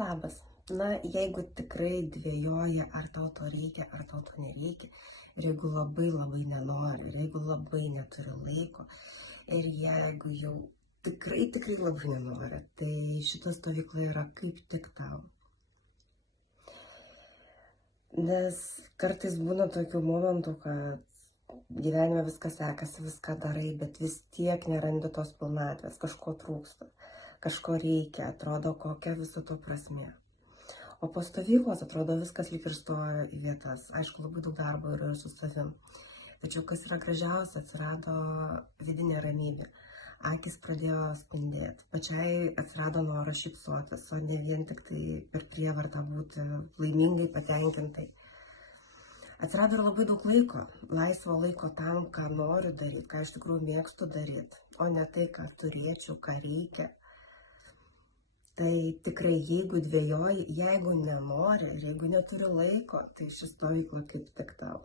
Labas. Na, jeigu tikrai dvejoji, ar tau to reikia, ar tau to nereikia, ir jeigu labai labai nenori, ir jeigu labai neturi laiko, ir jeigu jau tikrai labai nenori, tai šita stovykla yra kaip tik tau. Nes kartais būna tokių momentų, kad gyvenime viskas sekasi, viską darai, bet vis tiek nerandi tos pilnatvės, kažko trūksta, kažko reikia, atrodo kokia viso to prasmė. O po stovyklos atrodo viskas lyg ir stoja į vietas. Aišku, labai daug darbo yra su savim. Tačiau kas yra gražiausia, atsirado vidinė ramybė. Akis pradėjo spindėti. Pačiai atsirado noras šypsotis, o ne vien tik tai per prievartą būti laimingai, patenkintai. Atsirado ir labai daug laiko, laisvo laiko tam, ką noriu daryti, ką iš tikrųjų mėgstu daryti, o ne tai, ką turėčiau, ką reikia. Tai tikrai, jeigu dvejoji, jeigu nenori ir jeigu neturi laiko, tai ši stovykla kaip tik tau.